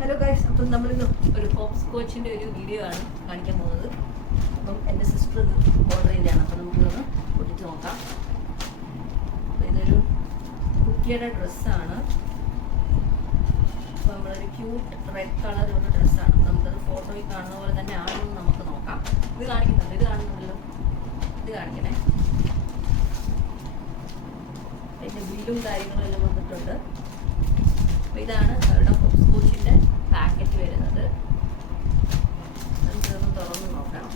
Hello guys, അപ്പം നമ്മളിന്ന് ഒരു ഹോപ്സ് കോച്ചിൻ്റെ ഒരു വീഡിയോ ആണ് കാണിക്കാൻ പോകുന്നത്. അപ്പം എൻ്റെ സിസ്റ്റർ ഓർഡർ ചെയ്തതാണ്. അപ്പം നമുക്കൊന്ന് പൊട്ടിച്ച് നോക്കാം. അപ്പം ഇതൊരു കുക്കിയുടെ ഡ്രസ്സാണ്. അപ്പോൾ നമ്മളൊരു ക്യൂട്ട് റെഡ് കളറുള്ള ഡ്രസ്സാണ്. നമുക്കത് ഫോട്ടോയിൽ കാണുന്ന പോലെ തന്നെ ആണെന്ന് നമുക്ക് നോക്കാം. ഇത് കാണുന്നുണ്ടല്ലോ, ഇത് കാണിക്കണേ. അതിൻ്റെ ബില്ലും കാര്യങ്ങളും എല്ലാം വന്നിട്ടുണ്ട്. അപ്പോൾ ഇതാണ് അവരുടെ ഹോപ്സ് കോച്ചിൻ്റെ പാക്കറ്റ് വരുന്നത്. നമുക്കൊന്ന് തുറന്ന് നോക്കാം.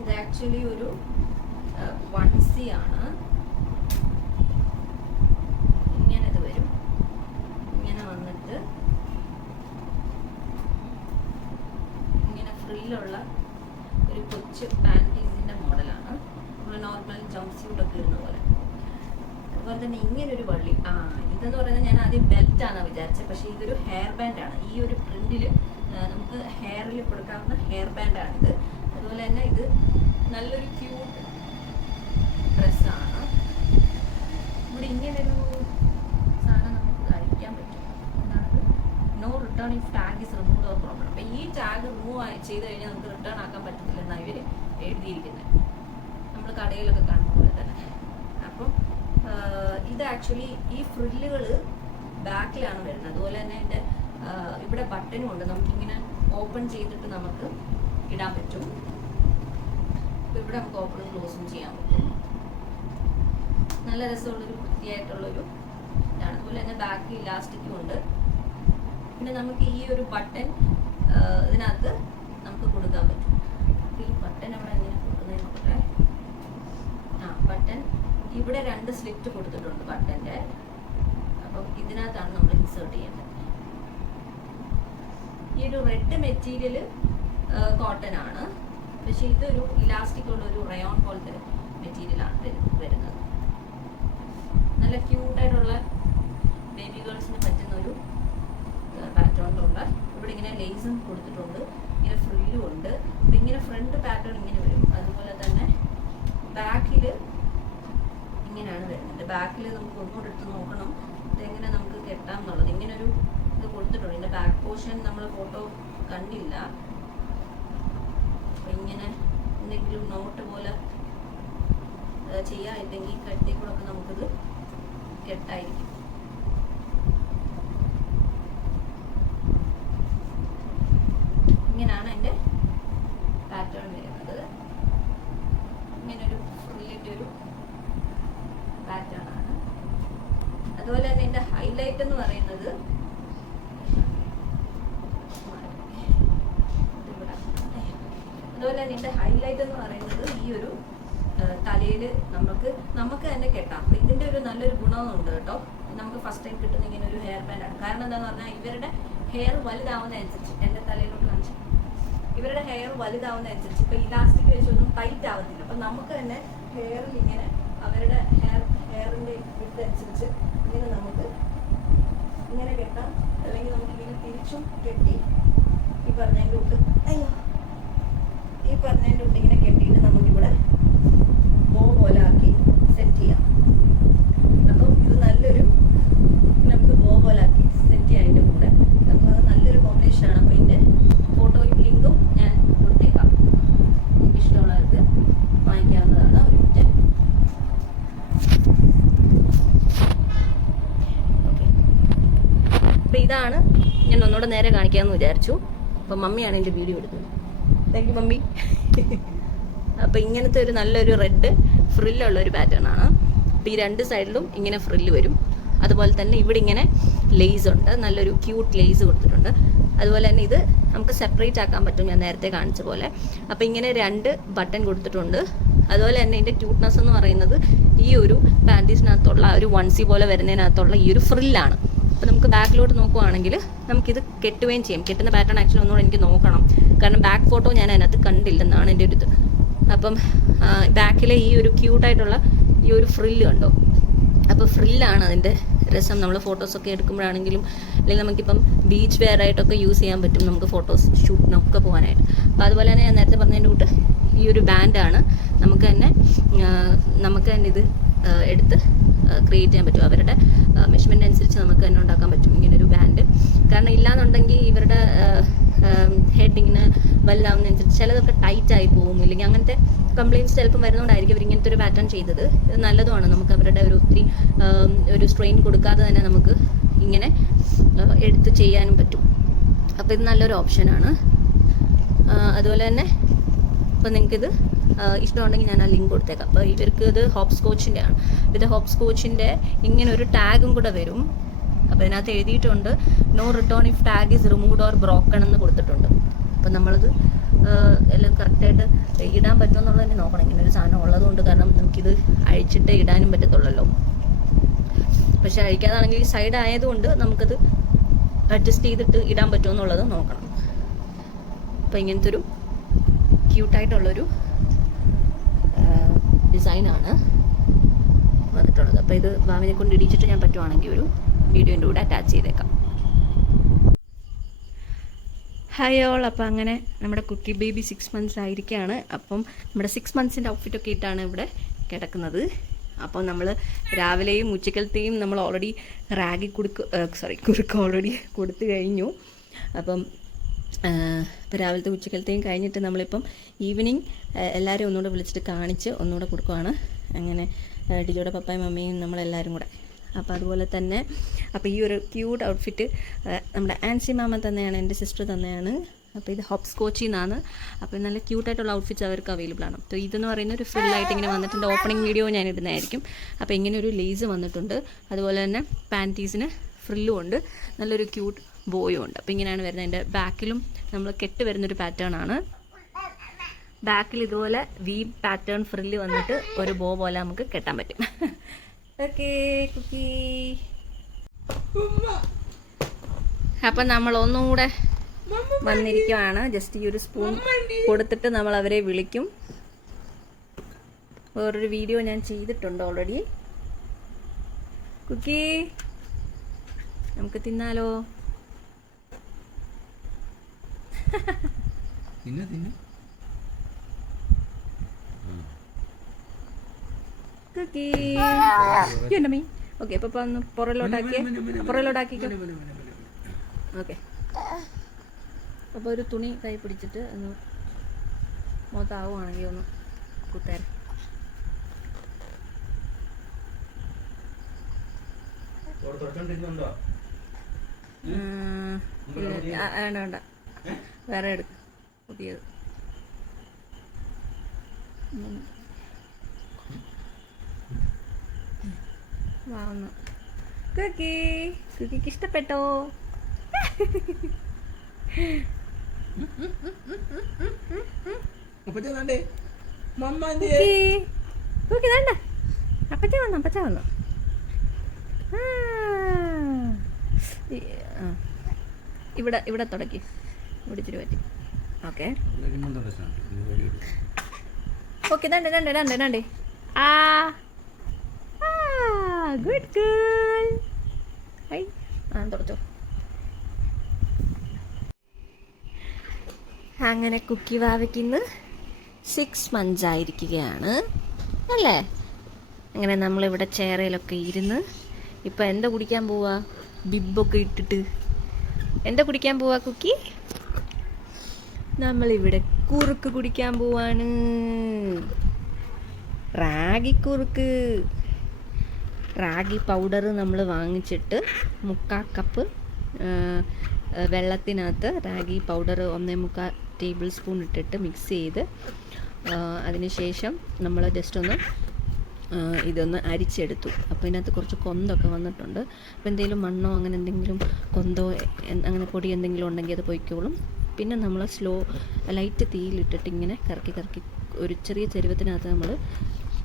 ഇത് ആക്ച്വലി ഒരു 1C ആണ്. ഇങ്ങനെ ഇത് വരും. ഇങ്ങനെ വന്നിട്ട് ഫ്രില്ലുള്ള ഒരു കൊച്ചു പാൻറ്റീസിൻ്റെ മോഡലാണ്. നമ്മൾ നോർമൽ ജംപ് സ്യൂട്ടൊക്കെ ഇടുന്ന പോലെ. അതുപോലെ തന്നെ ഇങ്ങനൊരു വള്ളി. ഇതെന്ന് പറയുന്നത് ഞാൻ ആദ്യം ബെൽറ്റാണ് വിചാരിച്ചത്, പക്ഷേ ഇതൊരു ഹെയർ ബാൻഡാണ്. ഈ ഒരു പ്രിന്റിൽ നമുക്ക് ഹെയറിൽ കൊടുക്കാവുന്ന ഹെയർ ബാൻഡാണിത്. അതുപോലെ തന്നെ ഇത് നല്ലൊരു ക്യൂട്ട് ഡ്രസ്സാണ്. ഇവിടെ ഇങ്ങനൊരു സാധനം നമുക്ക് കഴിക്കാൻ പറ്റും. എന്താണ്? No return if tag is removed or problem. അപ്പം ഈ ടാഗ് റിമൂവ് ചെയ്ത് കഴിഞ്ഞാൽ നമുക്ക് റിട്ടേൺ ആക്കാൻ പറ്റത്തില്ലെന്നാണ് ഇവർ എഴുതിയിരിക്കുന്നത്. നമ്മൾ കടയിലൊക്കെ കാണുന്ന പോലെ തന്നെ. അപ്പം ഇത് ആക്ച്വലി ഈ ഫ്രില്ലുകൾ ബാക്കിലാണ് വരുന്നത്. അതുപോലെ തന്നെ എൻ്റെ ഇവിടെ ബട്ടനും ഉണ്ട്. നമുക്കിങ്ങനെ ഓപ്പൺ ചെയ്തിട്ട് നമുക്ക് ഇടാൻ പറ്റും. അപ്പോൾ ഇവിടെ നമുക്ക് ഓപ്പണും ക്ലോസും ചെയ്യാൻ പറ്റും. നല്ല രസമുള്ളൊരു വൃത്തിയായിട്ടുള്ളൊരു ഇതാണ്. അതുപോലെ തന്നെ ബാക്ക് ഇലാസ്റ്റിക്കും ഉണ്ട്. പിന്നെ നമുക്ക് ഈ ഒരു ബട്ടൺ ഇതിനകത്ത് നമുക്ക് കൊടുക്കാൻ പറ്റും. ഈ ബട്ടൺ അവിടെ എങ്ങനെ കൊടുക്കുന്നത് നോക്കട്ടെ. ബട്ടൺ ഇവിടെ 2 സ്ലിറ്റ് കൊടുത്തിട്ടുണ്ട് ബട്ടൻ്റെ. അപ്പം ഇതിനകത്താണ് നമ്മൾ ഇൻസേർട്ട് ചെയ്യേണ്ടത്. ഈ ഒരു റെഡ് മെറ്റീരിയൽ കോട്ടൺ ആണ്, പക്ഷെ ഇതൊരു ഇലാസ്റ്റിക് ഉള്ള ഒരു റയോൺ പോലത്തെ മെറ്റീരിയലാണ് വരുന്നത്. നല്ല ക്യൂട്ടായിട്ടുള്ള ബേബി ഗേൾസിന് പറ്റുന്ന ഒരു പാറ്റേണിലുള്ള ഇവിടെ ഇങ്ങനെ ലേസും കൊടുത്തിട്ടുണ്ട്. ഇങ്ങനെ ഫ്രില്ലും ഉണ്ട്. അപ്പം ഇങ്ങനെ ഫ്രണ്ട് പാറ്റേൺ ഇങ്ങനെ വരും. അതുപോലെ തന്നെ ബാക്കിൽ ഇങ്ങനെയാണ് വരുന്നത്. ബാക്കിൽ നമുക്ക് ഒന്നുകൂടെ എടുത്ത് നോക്കണം ഇതെങ്ങനെ നമുക്ക് കെട്ടാം എന്നുള്ളത്. ഇങ്ങനൊരു ഇത് കൊടുത്തിട്ടുണ്ട്. ഇതിൻ്റെ ബാക്ക് പോർഷൻ നമ്മൾ ഫോട്ടോ കണ്ടില്ല. അപ്പം ഇങ്ങനെ എന്തെങ്കിലും നോട്ട് പോലെ ചെയ്യാനില്ലെങ്കിൽ കെട്ടിക്കൂടൊക്കെ നമുക്കിത് കെട്ടായിരിക്കും. ഇങ്ങനെയാണ് അതിൻ്റെ പാറ്റേൺ വരുന്നത്. ഇങ്ങനൊരു ഫ്രില്ലിൻ്റെ ഒരു പാറ്റേൺ ആണ്. അതുപോലെ തന്നെ ഇതിൻ്റെ ഹൈലൈറ്റ് എന്ന് പറയുന്നത് ഈ ഒരു തലയിൽ നമുക്ക് തന്നെ കെട്ടാം. അപ്പം ഇതിൻ്റെ ഒരു നല്ലൊരു ഗുണമുണ്ട് കേട്ടോ. നമുക്ക് ഫസ്റ്റ് ടൈം കിട്ടുന്ന ഇങ്ങനെ ഒരു ഹെയർ ബാൻഡാണ്. കാരണം എന്താണെന്ന് പറഞ്ഞാൽ ഇവരുടെ ഹെയർ വലുതാവുന്നതനുസരിച്ച് എൻ്റെ തലയിലോട്ട് കാണിച്ചു, ഇവരുടെ ഹെയർ വലുതാവുന്നതനുസരിച്ച് ഇപ്പം ഇലാസ്റ്റിക് വെച്ചൊന്നും ടൈറ്റ് ആവത്തില്ല. അപ്പം നമുക്ക് തന്നെ ഹെയറിൽ ഇങ്ങനെ അവരുടെ ഹെയറിൻ്റെ ഇതനുസരിച്ച് ഇങ്ങനെ നമുക്ക് ഇങ്ങനെ കെട്ടാം. അല്ലെങ്കിൽ നമുക്കിങ്ങനെ തിരിച്ചും കെട്ടി ഈ പറഞ്ഞതിൻ്റെ തൊട്ട് ഇങ്ങനെ കെട്ടിയിട്ട് നമുക്കിവിടെ ബോ പോലെ ആക്കി സെറ്റ് ചെയ്യാം. അപ്പം ഇത് നല്ലൊരു നമുക്ക് ബോ പോലെ ആക്കി സെറ്റ് ചെയ്യാം. അതിൻ്റെ കൂടെ നമുക്കത് നല്ലൊരു കോമ്പിനേഷനാണ്. അപ്പോൾ ഇതിൻ്റെ ഫോട്ടോയും ലിങ്കും ഞാൻ കൊടുത്തേക്കാം. എനിക്ക് ഇഷ്ടമുള്ളവർക്ക് വാങ്ങിക്കാവുന്നതാണ്. ഒരു മിനിറ്റ്. ഓക്കെ, അപ്പോൾ ഇതാണ് ഞാൻ ഒന്നുകൂടെ നേരെ കാണിക്കാമെന്ന് വിചാരിച്ചു. അപ്പം മമ്മിയാണ് എൻ്റെ വീഡിയോ എടുത്തത്. Thank you mummy. അപ്പോൾ ഇങ്ങനത്തെ ഒരു നല്ലൊരു റെഡ് ഫ്രില്ലുള്ളൊരു പാറ്റേൺ ആണ്. അപ്പോൾ ഈ 2 സൈഡിലും ഇങ്ങനെ ഫ്രില്ല് വരും. അതുപോലെ തന്നെ ഇവിടെ ഇങ്ങനെ ലേസ് ഉണ്ട്. നല്ലൊരു ക്യൂട്ട് ലേസ് കൊടുത്തിട്ടുണ്ട്. അതുപോലെ തന്നെ ഇത് നമുക്ക് സെപ്പറേറ്റ് ആക്കാൻ പറ്റും, ഞാൻ നേരത്തെ കാണിച്ച പോലെ. അപ്പോൾ ഇങ്ങനെ 2 ബട്ടൺ കൊടുത്തിട്ടുണ്ട്. അതുപോലെ തന്നെ ഇതിൻ്റെ ക്യൂട്ട്നെസ് എന്ന് പറയുന്നത് ഈ ഒരു പാൻറ്റീസിനകത്തുള്ള ഒരു 1C പോലെ വരുന്നതിനകത്തുള്ള ഈ ഒരു ഫ്രില്ലാണ്. അപ്പോൾ നമുക്ക് ബാക്കിലോട്ട് നോക്കുവാണെങ്കിൽ നമുക്കിത് കെട്ടുകയും ചെയ്യും. കെട്ടുന്ന പാറ്റേൺ ആക്ച്വലി ഒന്നുകൂടെ എനിക്ക് നോക്കണം, കാരണം ബാക്ക് ഫോട്ടോ ഞാൻ അതിനകത്ത് കണ്ടില്ലെന്നാണ് എൻ്റെ ഒരു ഇത്. അപ്പം ബാക്കിലെ ഈ ഒരു ക്യൂട്ടായിട്ടുള്ള ഈ ഒരു ഫ്രില്ല് കണ്ടോ. അപ്പോൾ ഫ്രില്ലാണ് അതിൻ്റെ രസം. നമ്മൾ ഫോട്ടോസൊക്കെ എടുക്കുമ്പോഴാണെങ്കിലും അല്ലെങ്കിൽ നമുക്കിപ്പം ബീച്ച് വെയർ ആയിട്ടൊക്കെ യൂസ് ചെയ്യാൻ പറ്റും നമുക്ക് ഫോട്ടോസ് ഷൂട്ടിനൊക്കെ പോകാനായിട്ട്. അപ്പോൾ അതുപോലെ തന്നെ ഞാൻ നേരത്തെ പറഞ്ഞതിൻ്റെ കൂട്ട് ഈ ഒരു ബാൻഡാണ് നമുക്ക് തന്നെ ഇത് എടുത്ത് ക്രിയേറ്റ് ചെയ്യാൻ പറ്റും. അവരുടെ മെഷർമെൻ്റ് അനുസരിച്ച് നമുക്ക് തന്നെ ഉണ്ടാക്കാൻ പറ്റും ഇങ്ങനൊരു ബാൻഡ്. കാരണം ഇല്ലാന്നുണ്ടെങ്കിൽ ഇവരുടെ ഹെഡിങ്ങിന് വലുതാവുന്നതനുസരിച്ച് ചിലതൊക്കെ ടൈറ്റായി പോകും, ഇല്ലെങ്കിൽ അങ്ങനത്തെ കംപ്ലയിൻറ്റ്സ് ചിലപ്പം വരുന്നതുകൊണ്ടായിരിക്കും അവർ ഇങ്ങനത്തെ ഒരു പാറ്റേൺ ചെയ്തത്. ഇത് നല്ലതുമാണ്, നമുക്ക് അവരുടെ ഒത്തിരി ഒരു സ്ട്രെയിൻ കൊടുക്കാതെ തന്നെ നമുക്ക് ഇങ്ങനെ എടുത്ത് ചെയ്യാനും പറ്റും. അപ്പോൾ ഇത് നല്ലൊരു ഓപ്ഷനാണ്. അതുപോലെ തന്നെ ഇപ്പോൾ നിങ്ങൾക്കിത് ഇഷ്ടമുണ്ടെങ്കിൽ ഞാൻ ആ ലിങ്ക് കൊടുത്തേക്കാം. അപ്പോൾ ഇവർക്ക് ഇത് ഹോപ്പ് സ്കോച്ചിൻ്റെ ആണ്. ഇത് ഹോപ്പ് സ്കോച്ചിൻ്റെ ഇങ്ങനെ ഒരു ടാഗും കൂടെ വരും. അപ്പോൾ ഇതിനകത്ത് എഴുതിയിട്ടുണ്ട് no return if tag is removed or broken എന്ന് കൊടുത്തിട്ടുണ്ട്. അപ്പോൾ നമ്മളത് എല്ലാം കറക്റ്റായിട്ട് ഇടാൻ പറ്റുമെന്നുള്ളത് തന്നെ നോക്കണം. ഇങ്ങനെ ഒരു സാധനം ഉള്ളതുകൊണ്ട്, കാരണം നമുക്കിത് അഴിച്ചിട്ട് ഇടാനും പറ്റത്തുള്ളല്ലോ. പക്ഷെ അഴിക്കാതാണെങ്കിൽ ഈ സൈഡ് ആയതുകൊണ്ട് നമുക്കത് അഡ്ജസ്റ്റ് ചെയ്തിട്ട് ഇടാൻ പറ്റുമെന്നുള്ളത് നോക്കണം. അപ്പോൾ ഇങ്ങനത്തെ ഒരു ക്യൂട്ടായിട്ടുള്ളൊരു ഡിസൈനാണ് വന്നിട്ടുള്ളത്. അപ്പോൾ ഇത് ഭാവിനെ കൊണ്ട് ഇടിച്ചിട്ട് ഞാൻ പറ്റുവാണെങ്കിൽ ഒരു വീഡിയോൻ്റെ കൂടെ അറ്റാച്ച് ചെയ്തേക്കാം. Hi all. അപ്പോൾ അങ്ങനെ നമ്മുടെ കുക്കി ബേബി 6 months ആയിരിക്കുകയാണ്. അപ്പം നമ്മുടെ 6 monthsൻ്റെ ഔട്ട്ഫിറ്റൊക്കെ ഇട്ടാണ് ഇവിടെ കിടക്കുന്നത്. അപ്പോൾ നമ്മൾ രാവിലെയും ഉച്ചക്കലത്തെയും നമ്മൾ ഓൾറെഡി കുറുക്ക് ഓൾറെഡി കൊടുത്തു കഴിഞ്ഞു. അപ്പം ഇപ്പോൾ രാവിലത്തെ ഉച്ചക്കലത്തെയും കഴിഞ്ഞിട്ട് നമ്മളിപ്പം ഈവനിങ് എല്ലാവരും ഒന്നുകൂടെ വിളിച്ചിട്ട് കാണിച്ച് ഒന്നുകൂടെ കൊടുക്കുവാണ്. അങ്ങനെ ഡിജോയുടെ പപ്പായും മമ്മിയും നമ്മളെല്ലാവരും കൂടെ. അപ്പോൾ അതുപോലെ തന്നെ അപ്പോൾ ഈ ഒരു ക്യൂട്ട് ഔട്ട്ഫിറ്റ് നമ്മുടെ ആൻസി മാമ തന്നെയാണ്, എൻ്റെ സിസ്റ്റർ തന്നെയാണ്. അപ്പോൾ ഇത് ഹോപ്പ് സ്കോച്ചിൽ നിന്നാണ്. അപ്പോൾ നല്ല ക്യൂട്ടായിട്ടുള്ള ഔട്ട്ഫിറ്റ്സ് അവർക്ക് അവൈലബിൾ ആണ്. അപ്പോൾ ഇതെന്ന് പറയുന്ന ഒരു ഫുള്ളായിട്ട് ഇങ്ങനെ വന്നിട്ടുണ്ട്. ഓപ്പണിംഗ് വീഡിയോ ഞാൻ ഇടുന്നതായിരിക്കും. അപ്പോൾ ഇങ്ങനെ ഒരു ലേസ് വന്നിട്ടുണ്ട്. അതുപോലെ തന്നെ പാൻറ്റീസിന് ഫ്രില്ലും ഉണ്ട്, നല്ലൊരു ക്യൂട്ട് ബോയും ഉണ്ട്. അപ്പോൾ ഇങ്ങനെയാണ് വരുന്നത്. അതിൻ്റെ ബാക്കിലും നമ്മൾ കെട്ട് വരുന്നൊരു പാറ്റേൺ ആണ്. ബാക്കിൽ ഇതുപോലെ വി പാറ്റേൺ ഫ്രില്ല് വന്നിട്ട് ഒരു ബോ പോലെ നമുക്ക് കെട്ടാൻ പറ്റും. ഓക്കേ കുക്കി. അപ്പം നമ്മൾ ഒന്നുകൂടെ വന്നിരിക്കുവാണ്. ജസ്റ്റ് ഈ ഒരു സ്പൂൺ കൊടുത്തിട്ട് നമ്മൾ അവരെ വിളിക്കും. വേറൊരു വീഡിയോ ഞാൻ ചെയ്തിട്ടുണ്ട് ഓൾറെഡി. കുക്കി നമുക്ക് തിന്നാലോ? കുക്കി മീ. ഓക്കെ, അപ്പോൾ ഒന്ന് പുറയിലോട്ടാക്കിക്കോ. ഓക്കെ, അപ്പോൾ ഒരു തുണി കൈ പിടിച്ചിട്ട് ഒന്ന് മൊത്തമാവുകയാണെങ്കിൽ ഒന്ന് കുത്തേരം. വേണ്ട, വേറെ എടുക്കും പുതിയത്. വാങ്ങുന്നു. കുക്കിക്ക് ഇഷ്ടപ്പെട്ടോ? അപ്പച്ച വന്നു. ഇവിടെ തുടക്കി പിടിച്ചിട്ട് പറ്റി. ഓക്കെ ഓക്കെ ദണ്ടേ. Good girl. തുടച്ചോ. അങ്ങനെ കുക്കി വാവയ്ക്കിന്ന് 6 months ആയിരിക്കുകയാണ് അല്ലേ? അങ്ങനെ നമ്മളിവിടെ ചേറയിലൊക്കെ ഇരുന്ന് ഇപ്പം എന്താ കുടിക്കാൻ പോവാ? ബിബൊക്കെ ഇട്ടിട്ട് എന്താ കുടിക്കാൻ പോവാ കുക്കി? നമ്മളിവിടെ കുറുക്ക് കുടിക്കാൻ പോവാണ്. റാഗി കുറുക്ക്. റാഗി പൗഡർ നമ്മൾ വാങ്ങിച്ചിട്ട് 3/4 കപ്പ് വെള്ളത്തിനകത്ത് റാഗി പൗഡർ 1.25 tablespoon ഇട്ടിട്ട് മിക്സ് ചെയ്ത് അതിനുശേഷം നമ്മൾ ജസ്റ്റ് ഒന്ന് ഇതൊന്ന് അരിച്ചെടുത്തു. അപ്പോൾ ഇതിനകത്ത് കുറച്ച് കൊന്തൊക്കെ വന്നിട്ടുണ്ട്. അപ്പോൾ എന്തെങ്കിലും മണ്ണോ അങ്ങനെ എന്തെങ്കിലും കൊന്തോ അങ്ങനെ പൊടി എന്തെങ്കിലും ഉണ്ടെങ്കിൽ അത് പൊയ്ക്കോളും. പിന്നെ നമ്മൾ ലൈറ്റ് തീയിലിട്ടിട്ട് ഇങ്ങനെ കറക്കി ഒരു ചെറിയ ചെരുവത്തിനകത്ത് നമ്മൾ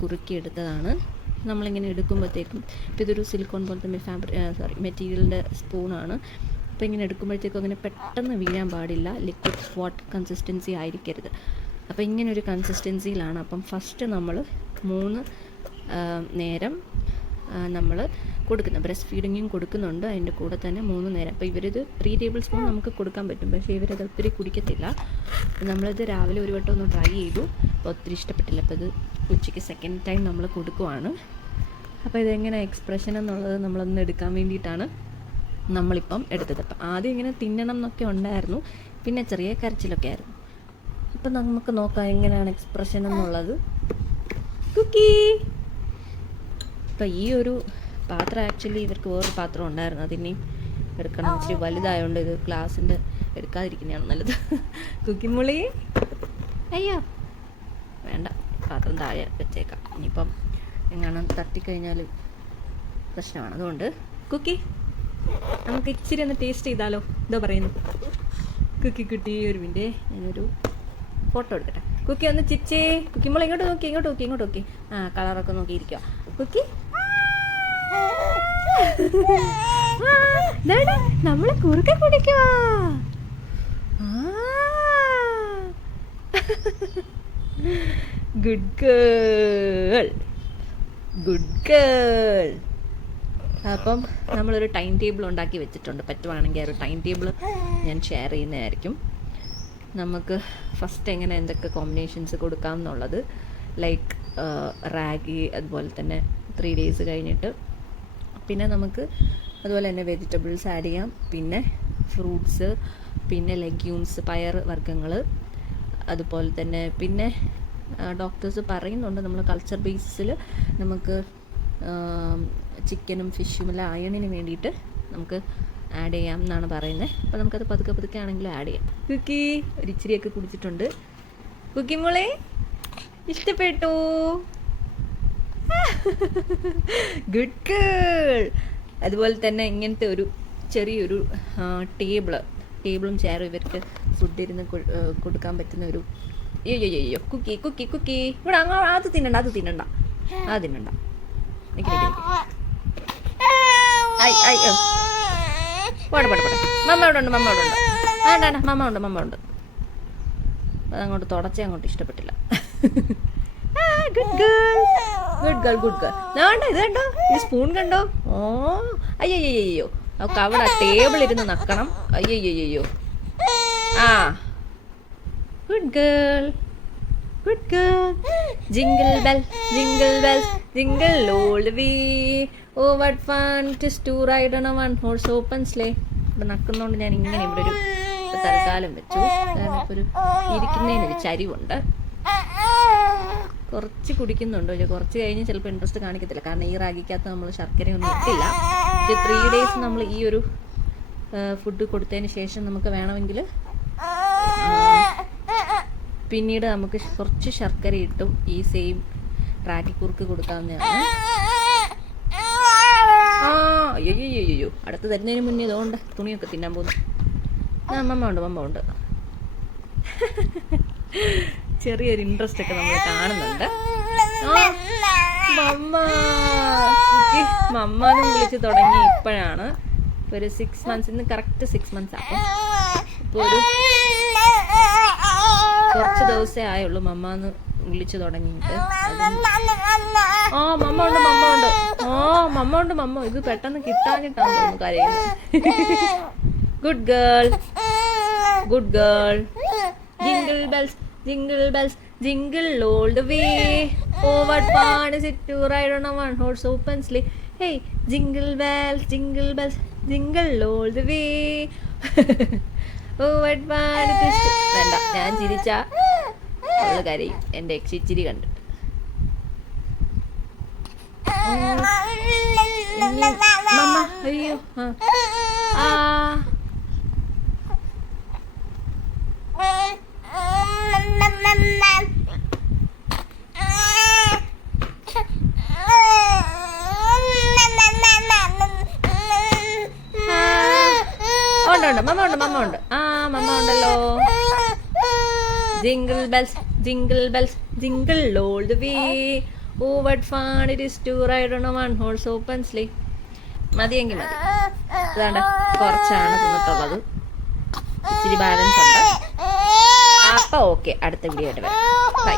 കുറുക്കിയെടുത്തതാണ്. നമ്മളിങ്ങനെ എടുക്കുമ്പോഴത്തേക്കും ഇപ്പോൾ ഇതൊരു സിലിക്കോൺ പോലത്തെ മെറ്റീരിയലിൻ്റെ സ്പൂണാണ്. അപ്പോൾ ഇങ്ങനെ എടുക്കുമ്പോഴത്തേക്കും അങ്ങനെ പെട്ടെന്ന് വീഴാൻ പാടില്ല. ലിക്വിഡ് വാട്ടർ കൺസിസ്റ്റൻസി ആയിരിക്കരുത്. അപ്പോൾ ഇങ്ങനൊരു കൺസിസ്റ്റൻസിയിലാണ്. അപ്പം ഫസ്റ്റ് നമ്മൾ 3 നേരം നമ്മൾ കൊടുക്കുന്നത്. ബ്രസ്റ്റ് ഫീഡിങ്ങും കൊടുക്കുന്നുണ്ട് അതിൻ്റെ കൂടെ തന്നെ 3 നേരം. അപ്പോൾ ഇവരിത് 3 ടേബിൾ സ്പൂൺ നമുക്ക് കൊടുക്കാൻ പറ്റും, പക്ഷേ ഇവരത് ഒത്തിരി കുടിക്കത്തില്ല. നമ്മളിത് രാവിലെ ഒരു വട്ടം ഒന്ന് ട്രൈ ചെയ്തു, അപ്പോൾ ഒത്തിരി ഇഷ്ടപ്പെട്ടില്ല. അപ്പോൾ ഇത് ഉച്ചയ്ക്ക് സെക്കൻഡ് ടൈം നമ്മൾ കൊടുക്കുവാണ്. അപ്പോൾ ഇതെങ്ങനെ എക്സ്പ്രഷൻ എന്നുള്ളത് നമ്മളൊന്ന് എടുക്കാൻ വേണ്ടിയിട്ടാണ് നമ്മളിപ്പം എടുത്തത്. അപ്പം ആദ്യം ഇങ്ങനെ തിന്നണം എന്നൊക്കെ ഉണ്ടായിരുന്നു, പിന്നെ ചെറിയ കരച്ചിലൊക്കെ ആയിരുന്നു. അപ്പം നമുക്ക് നോക്കാം എങ്ങനെയാണ് എക്സ്പ്രഷൻ എന്നുള്ളത്. കുക്കി. അപ്പം ഈ ഒരു പാത്രം ആക്ച്വലി ഇവർക്ക് വേറൊരു പാത്രം ഉണ്ടായിരുന്നു, അതിനെയും എടുക്കണം. ഇച്ചിരി വലുതായതുകൊണ്ട് ഇത് ഗ്ലാസിൻ്റെ എടുക്കാതിരിക്കുന്നതാണ് നല്ലത്. കുക്കിമുളി അയ്യോ വേണ്ട, പാത്രം താഴെ വെച്ചേക്കാം. ഇനിയിപ്പം എങ്ങനെ തട്ടിക്കഴിഞ്ഞാൽ പ്രശ്നമാണ്. അതുകൊണ്ട് കുക്കി നമുക്ക് ഇച്ചിരി ഒന്ന് ടേസ്റ്റ് ചെയ്താലോ? എന്തോ പറയുന്നു കുക്കി കുട്ടി? ഒരു മിനിറ്റ്, ഞാനൊരു ഫോട്ടോ എടുക്കട്ടെ. കുക്കി ഒന്ന് ചിച്ചേ. കുക്കിമ്പോൾ ഇങ്ങോട്ട് നോക്കി, ഇങ്ങോട്ട് നോക്കി, ഇങ്ങോട്ട് നോക്കി. ആ കളറൊക്കെ നോക്കിയിരിക്കുക കുക്കി. നമ്മളെ കുറുക്കെ കുടിക്കുവാ. Good girl, good girl. അപ്പം നമ്മളൊരു ടൈം ടേബിൾ ഉണ്ടാക്കി വെച്ചിട്ടുണ്ട്. പറ്റുവാണെങ്കിൽ ആ ഒരു ടൈം ടേബിൾ ഞാൻ ഷെയർ ചെയ്യുന്നതായിരിക്കും. നമുക്ക് ഫസ്റ്റ് എങ്ങനെ എന്തൊക്കെ കോമ്പിനേഷൻസ് കൊടുക്കാം എന്നുള്ളത്, ലൈക്ക് റാഗി, അതുപോലെ തന്നെ 3 days കഴിഞ്ഞിട്ട് പിന്നെ നമുക്ക് അതുപോലെ തന്നെ വെജിറ്റബിൾസ് ആഡ് ചെയ്യാം, പിന്നെ ഫ്രൂട്ട്സ്, പിന്നെ ലെഗ്യൂംസ്, പയർ വർഗ്ഗങ്ങൾ, അതുപോലെ തന്നെ പിന്നെ ഡോക്ടേഴ്സ് പറയുന്നുണ്ട് നമ്മൾ കൾച്ചർ ബേസിസിൽ നമുക്ക് ചിക്കനും ഫിഷും എല്ലാം അയണിന് വേണ്ടിയിട്ട് നമുക്ക് ആഡ് ചെയ്യാം എന്നാണ് പറയുന്നത്. അപ്പോൾ നമുക്കത് പതുക്കെ പതുക്കെ ആണെങ്കിലും ആഡ് ചെയ്യാം. കുക്കി ഒരു ഇച്ചിരിയൊക്കെ കുടിച്ചിട്ടുണ്ട്. കുക്കി മോളെ ഇഷ്ടപ്പെട്ടു. Good girl. അതുപോലെ തന്നെ ഇങ്ങനത്തെ ഒരു ചെറിയൊരു ടേബിളും ചെയറും ഇവർക്ക് ഫുഡ് ഇരുന്ന് കൊടുക്കാൻ പറ്റുന്ന ഒരു അയ്യോ കുക്കി കുക്കി കുക്കി ഇവിടെ അത് തിന്നണ്ട, അത് തിന്നണ്ട, അത് തിന്നണ്ട. മമ്മ ഇവിടെ ഉണ്ട്, മമ്മ ഇവിടെ ഉണ്ട്. വേണ്ട മമ്മ ഉണ്ട്, മമ്മ ഉണ്ട്. അതങ്ങോട്ട് തുടച്ചേ അങ്ങോട്ട് ഇഷ്ടപ്പെട്ടില്ല. Good girl, good girl, good girl. വേണ്ട ഇത് കണ്ടോ, ഈ സ്പൂൺ കണ്ടോ? ഓ അയ്യോ നമുക്ക് അവിടെ ടേബിൾ ഇരുന്ന് നക്കണം. അയ്യോ ആ good girl, good girl. Jingle bell, jingle bell, jingle all the way. Oh what fun it is to ride on a one horse open sleigh. ഇവിടെ നക്കുന്നതുകൊണ്ട് ഞാൻ ഇങ്ങനെ ഇവിടെ ഒരു തൽക്കാലം വെച്ചു. കാരണം ഇപ്പോൾ ഒരു ഇരിക്കുന്നതിനൊരു ചരിവുണ്ട്. കുറച്ച് കുടിക്കുന്നുണ്ട്, കുറച്ച് കഴിഞ്ഞ് ചിലപ്പോൾ ഇൻട്രസ്റ്റ് കാണിക്കത്തില്ല. കാരണം ഈ റാഗിക്കകത്ത് നമ്മൾ ശർക്കരയൊന്നും ഇട്ടില്ല. പക്ഷെ 3 days നമ്മൾ ഈ ഒരു ഫുഡ് കൊടുത്തതിന് ശേഷം നമുക്ക് വേണമെങ്കിൽ പിന്നീട് നമുക്ക് കുറച്ച് ശർക്കര ഇട്ടും ഈ സെയിം റാഗി കുറുക്ക് കൊടുക്കാവുന്നതാണ്. അയ്യോ അടുത്ത് തരുന്നതിന് മുന്നേ ഇതുകൊണ്ട് തുണിയൊക്കെ തിന്നാൻ പോകുന്നു. മമ്മ ഉണ്ട്. ചെറിയൊരു ഇൻട്രസ്റ്റ് ഒക്കെ നമ്മൾ കാണുന്നുണ്ട്. മമ്മാന്ന് വിളിച്ച് തുടങ്ങി ഇപ്പോഴാണ്. ഇപ്പോൾ ഒരു 6 months, ഇന്ന് കറക്റ്റ് 6 months ആകും. ഇപ്പോൾ ഒരു കുറച്ച് ദിവസമേ ആയുള്ളൂ മമ്മാന്ന് വിളിച്ചു തുടങ്ങിയിട്ട്. മമ്മ ഇത് പെട്ടെന്ന് കിട്ടാഞ്ഞിട്ടാണ് തോന്നുന്നു കരയുന്നത്. Good girl, good girl. Jingle bells, jingle bells, jingle all the way. Oh, what fun is it to ride on a one horse open sleigh. Hey, jingle bells, jingle bells, jingle all the way. Oh, what fun it is to... വേണ്ട, ഞാൻ ചിരിച്ച അവള് കരയും എൻ്റെ എക്സിച്ചിരി കണ്ടിട്ട്. മമ്മ അയ്യോ മമ്മ ഉണ്ട്. മമ്മ ഉണ്ടല്ലോ. Jingle bells, jingle bells, jingle all the way. Oh, what fun it is to ride on a one horse open sleigh. മതിയെങ്കിൽ മതി. അതാണ്ട് കുറച്ചാണ് തിന്നിട്ടുള്ളത്, ഇച്ചിരി ബാലൻസ് ഉണ്ട്. അപ്പോൾ ഓക്കെ, അടുത്ത വീഡിയോ ആയിട്ട് വരാം. ബൈ.